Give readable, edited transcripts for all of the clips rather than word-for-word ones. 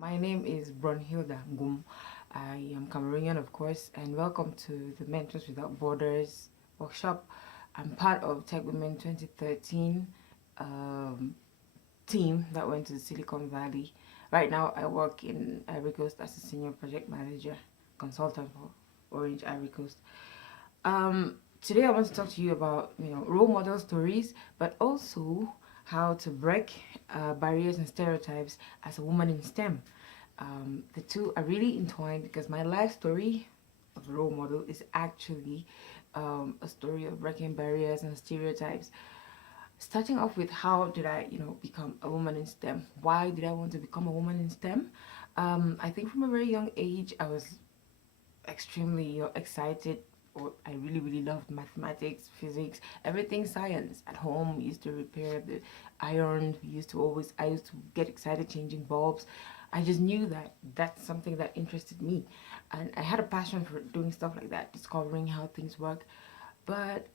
My name is BraunHilda Ngum. I am Cameroonian, of course, and welcome to the Mentors Without Borders workshop. I'm part of Tech Women 2013 um, team that went to the Silicon Valley. Right now, I work in Ivory Coast as a senior project manager, consultant for Orange Ivory Coast. Today, I want to talk to you about role model stories, but also how to break barriers and stereotypes as a woman in STEM. The two are really entwined because my life story of a role model is actually a story of breaking barriers and stereotypes. Starting off with how did I, become a woman in STEM? Why did I want to become a woman in STEM? I think from a very young age, I was extremely excited, or I really loved mathematics, physics, everything science. At home, we used to repair the iron. I used to get excited changing bulbs. I just knew that that's something that interested me, and I had a passion for doing stuff like that, discovering how things work. But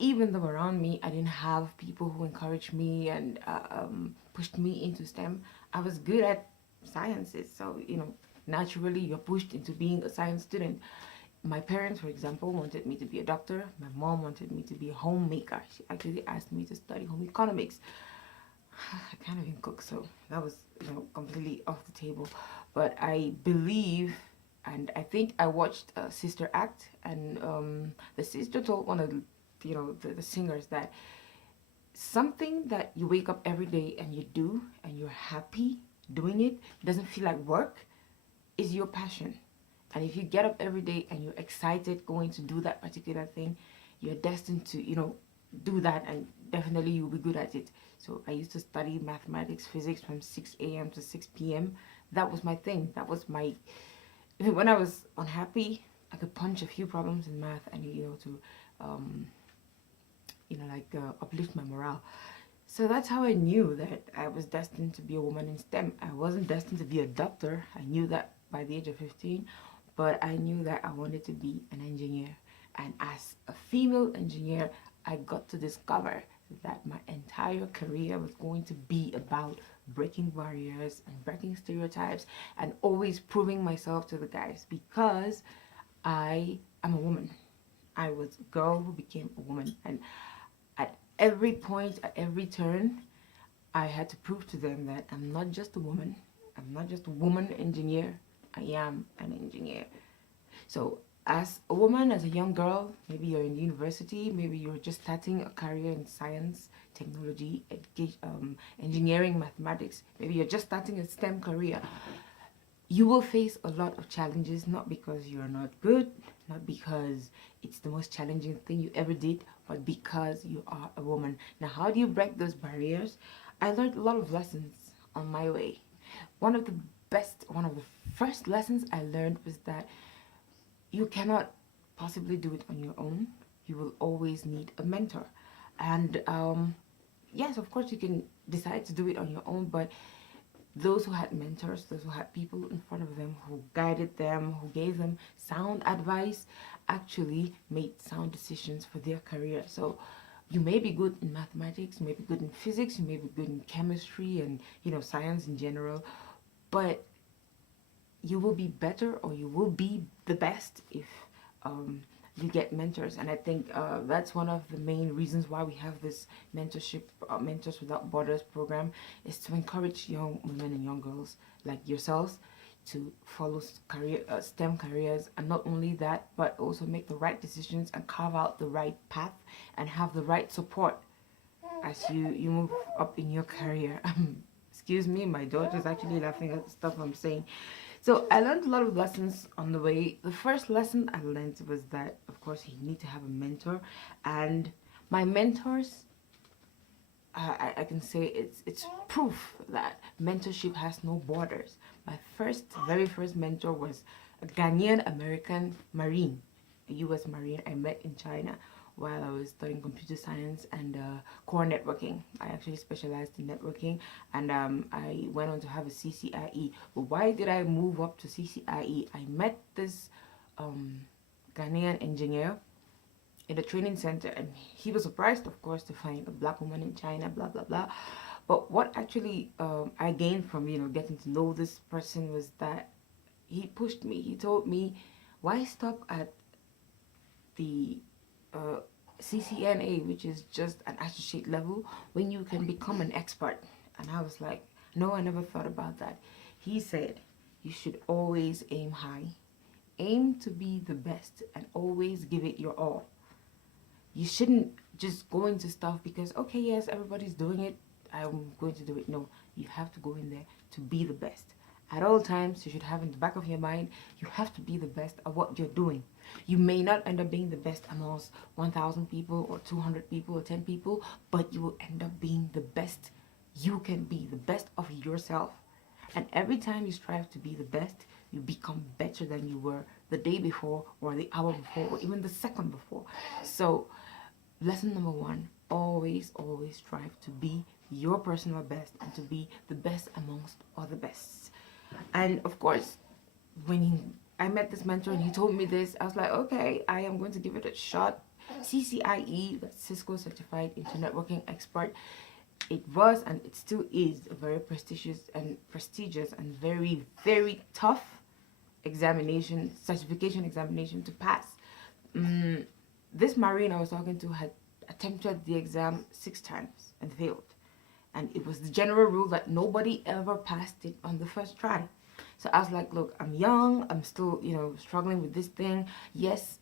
even though around me I didn't have people who encouraged me and pushed me into STEM, I was good at sciences. So, naturally you're pushed into being a science student. My parents, for example, wanted me to be a doctor. My mom wanted me to be a homemaker. She actually asked me to study home economics. I can't even cook, so that was, completely off the table. But I believe, and I think I watched Sister Act, and the sister told one of the, the singers that something that you wake up every day and you do, and you're happy doing it, doesn't feel like work, is your passion. And if you get up every day and you're excited going to do that particular thing, you're destined to, do that, and definitely you'll be good at it. So I used to study mathematics, physics from 6 a.m. to 6 p.m. That was my thing. That was my, when I was unhappy, I could punch a few problems in math and, to, uplift my morale. So that's how I knew that I was destined to be a woman in STEM. I wasn't destined to be a doctor. I knew that by the age of 15, but I knew that I wanted to be an engineer. And as a female engineer, I got to discover that my entire career was going to be about breaking barriers and breaking stereotypes and always proving myself to the guys, because I am a woman. I was a girl who became a woman, and at every point, at every turn, I had to prove to them that I'm not just a woman. I'm not just a woman engineer. I am an engineer. So as a woman, as a young girl, maybe you're in university, maybe you're just starting a career in science, technology, engineering, mathematics, maybe you're just starting a STEM career, you will face a lot of challenges, not because you're not good, not because it's the most challenging thing you ever did, but because you are a woman. Now, how do you break those barriers? I learned a lot of lessons on my way. One of the first lessons I learned was that you cannot possibly do it on your own. You will always need a mentor. And yes, of course, you can decide to do it on your own, but those who had mentors, those who had people in front of them who guided them, who gave them sound advice, actually made sound decisions for their career. So you may be good in mathematics, you may be good in physics, you may be good in chemistry and, science in general, but you will be better, or you will be the best, if you get mentors. And I think that's one of the main reasons why we have this mentorship, Mentors Without Borders program, is to encourage young women and young girls like yourselves to follow STEM careers, and not only that, but also make the right decisions and carve out the right path and have the right support as you move up in your career. Excuse me, my daughter's actually laughing at the stuff I'm saying. So I learned a lot of lessons on the way. The first lesson I learned was that, of course, you need to have a mentor. And my mentors, I can say it's proof that mentorship has no borders. My very first mentor was a Ghanaian American Marine, a U.S. Marine I met in China while I was studying computer science and core networking. I actually specialized in networking, and I went on to have a CCIE. But why did I move up to CCIE? I met this Ghanaian engineer in the training center, and he was surprised, of course, to find a black woman in China, blah blah blah. But what actually I gained from, getting to know this person was that he pushed me. He told me, why stop at the uh, CCNA, which is just an associate level, when you can become an expert? And I was like, no, I never thought about that. He said, you should always aim high, aim to be the best, and always give it your all. You shouldn't just go into stuff because, okay, yes, everybody's doing it, I'm going to do it. No, you have to go in there to be the best. At all times, you should have in the back of your mind, you have to be the best at what you're doing. You may not end up being the best amongst 1,000 people or 200 people or 10 people, but you will end up being the best you can be, the best of yourself. And every time you strive to be the best, you become better than you were the day before or the hour before or even the second before. So lesson number one, always strive to be your personal best and to be the best amongst other bests. And of course, when I met this mentor and he told me this, I was like, okay, I am going to give it a shot. CCIE, that's Cisco Certified Into Networking Expert. It was and it still is a very prestigious and very, very tough certification examination to pass. This Marine I was talking to had attempted the exam 6 times and failed. And it was the general rule that nobody ever passed it on the first try. So I was like, look, I'm young, I'm still, struggling with this thing. Yes,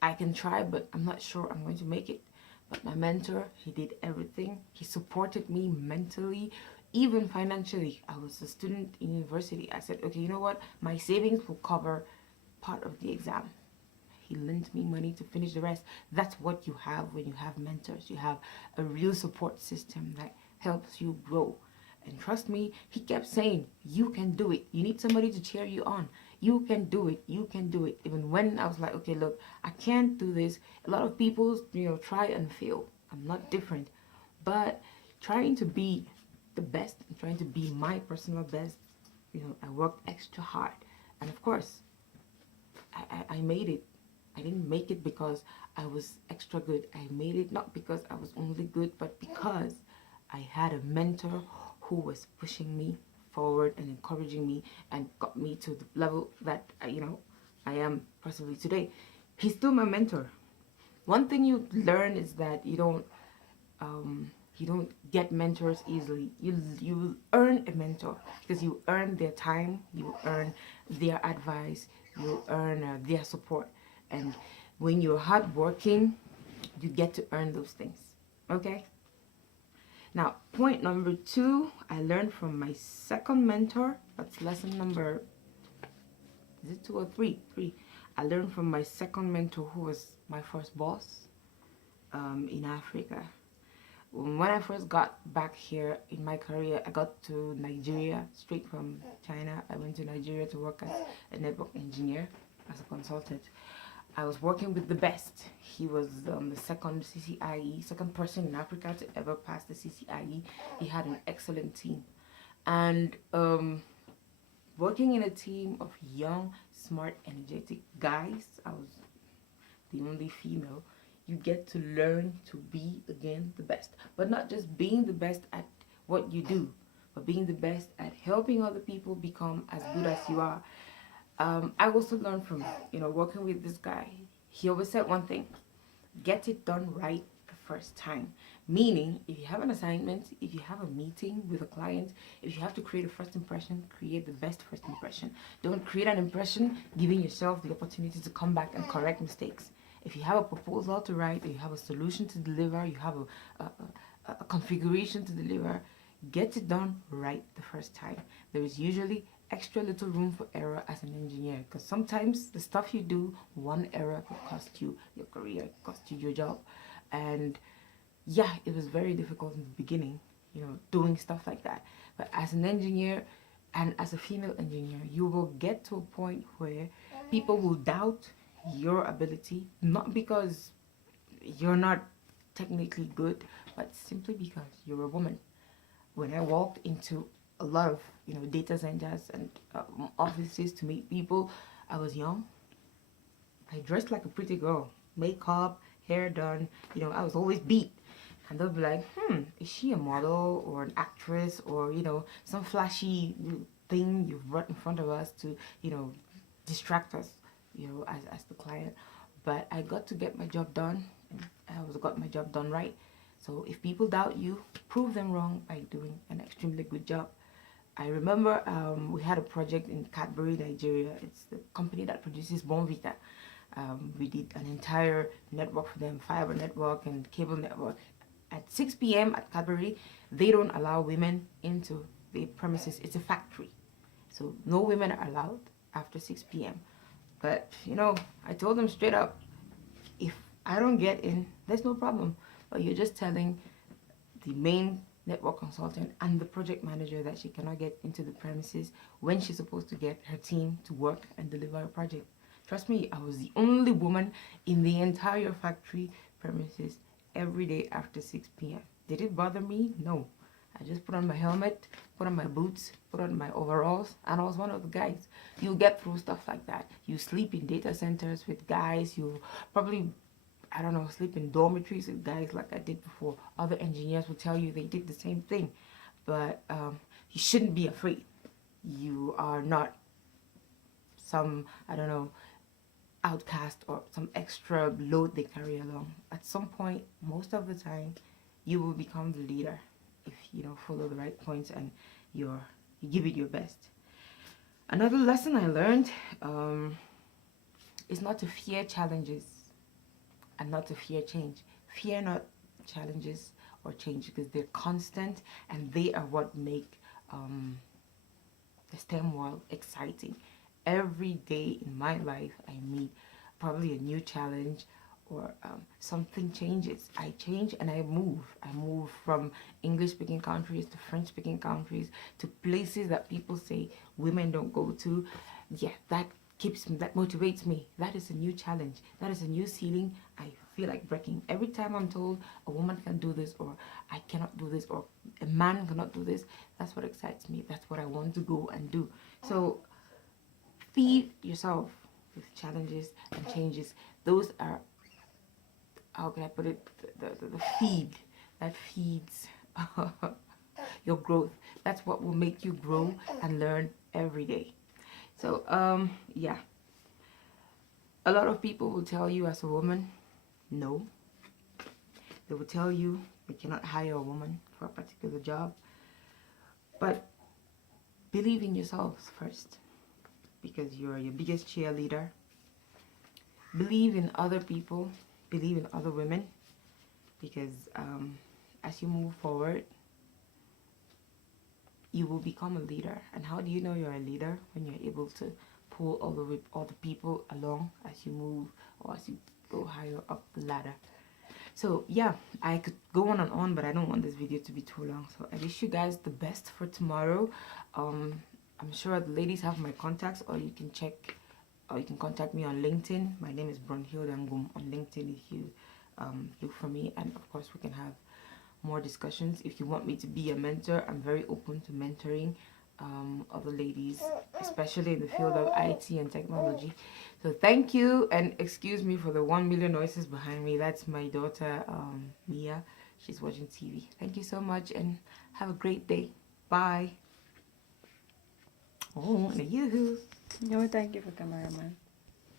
I can try, but I'm not sure I'm going to make it. But my mentor, he did everything. He supported me mentally, even financially. I was a student in university. I said, okay, you know what? My savings will cover part of the exam. He lent me money to finish the rest. That's what you have when you have mentors. You have a real support system that helps you grow. And trust me, he kept saying, you can do it. You need somebody to cheer you on. You can do it. You can do it. Even when I was like, okay, look, I can't do this. A lot of people, try and fail. I'm not different. But trying to be the best and trying to be my personal best, I worked extra hard. And of course, I made it. I didn't make it because I was extra good. I made it not because I was only good, but because I had a mentor who was pushing me forward and encouraging me and got me to the level that I am possibly today. He's still my mentor. One thing you learn is that you don't get mentors easily. You earn a mentor because you earn their time, you earn their advice, you earn their support. And when you're hardworking, you get to earn those things. Okay? Now, point number 2, I learned from my second mentor. That's lesson number, is it 2 or 3? 3. I learned from my second mentor, who was my first boss in Africa. When I first got back here in my career, I got to Nigeria straight from China. I went to Nigeria to work as a network engineer, as a consultant. I was working with the best. He was the second CCIE, second person in Africa to ever pass the CCIE. He had an excellent team. And working in a team of young, smart, energetic guys, I was the only female. You get to learn to be, again, the best. But not just being the best at what you do, but being the best at helping other people become as good as you are. I also learned from, working with this guy. He always said one thing: get it done right the first time. Meaning, if you have an assignment, if you have a meeting with a client, if you have to create a first impression, create the best first impression. Don't create an impression giving yourself the opportunity to come back and correct mistakes. If you have a proposal to write, or you have a solution to deliver, you have a configuration to deliver, get it done right the first time. There is usually extra little room for error as an engineer, because sometimes the stuff you do, one error could cost you your career, cost you your job. And yeah, it was very difficult in the beginning, doing stuff like that. But as an engineer and as a female engineer, you will get to a point where people will doubt your ability, not because you're not technically good, but simply because you're a woman. When I walked into a lot of data centers and offices to meet people, I was young. I dressed like a pretty girl, makeup, hair done. I was always beat, And they'll be like, is she a model or an actress, or some flashy thing you've brought in front of us to distract us, as the client. But I got to get my job done, and I also got my job done right. So if people doubt you, prove them wrong by doing an extremely good job. I remember we had a project in Cadbury, Nigeria. It's the company that produces Bonvita. We did an entire network for them, fiber network and cable network. At 6 p.m. at Cadbury, they don't allow women into the premises. It's a factory. So no women are allowed after 6 p.m. But, I told them straight up, if I don't get in, there's no problem. But you're just telling the main network consultant and the project manager that she cannot get into the premises when she's supposed to get her team to work and deliver a project. Trust me, I was the only woman in the entire factory premises every day after 6 p.m. Did it bother me? No. I just put on my helmet, put on my boots, put on my overalls, and I was one of the guys. You get through stuff like that. You sleep in data centers with guys. You probably, I don't know, sleep in dormitories with guys like I did before. Other engineers will tell you they did the same thing. But you shouldn't be afraid. You are not some, I don't know, outcast or some extra load they carry along. At some point, most of the time, you will become the leader if you follow the right points and you give it your best. Another lesson I learned is not to fear challenges and not to fear change. Fear not challenges or change, because they're constant and they are what make the STEM world exciting. Every day in my life, I meet probably a new challenge, or something changes. I change and I move. I move from English-speaking countries to French-speaking countries to places that people say women don't go to. Yeah, that motivates me. That is a new challenge. That is a new ceiling I feel like breaking. Every time I'm told a woman can do this, or I cannot do this, or a man cannot do this, that's what excites me. That's what I want to go and do. So feed yourself with challenges and changes. Those are, how can I put it, the feed that feeds your growth. That's what will make you grow and learn every day. So yeah, a lot of people will tell you as a woman, no. They will tell you they cannot hire a woman for a particular job. But believe in yourselves first, because you're your biggest cheerleader. Believe in other people, believe in other women, because as you move forward, you will become a leader. And how do you know you're a leader? When you're able to pull all the people along as you move, or as you go higher up the ladder. So yeah, I could go on and on, but I don't want this video to be too long. So I wish you guys the best for tomorrow. I'm sure the ladies have my contacts, or you can contact me on LinkedIn. My name is BraunHilda Ngum on LinkedIn if you look for me. And of course, we can have more discussions. If you want me to be a mentor, I'm very open to mentoring other ladies, especially in the field of IT and technology. So thank you, and excuse me for the 1 million noises behind me. That's my daughter Mia. She's watching TV. Thank you so much, and have a great day. Bye. Oh, and you. No, thank you for cameraman.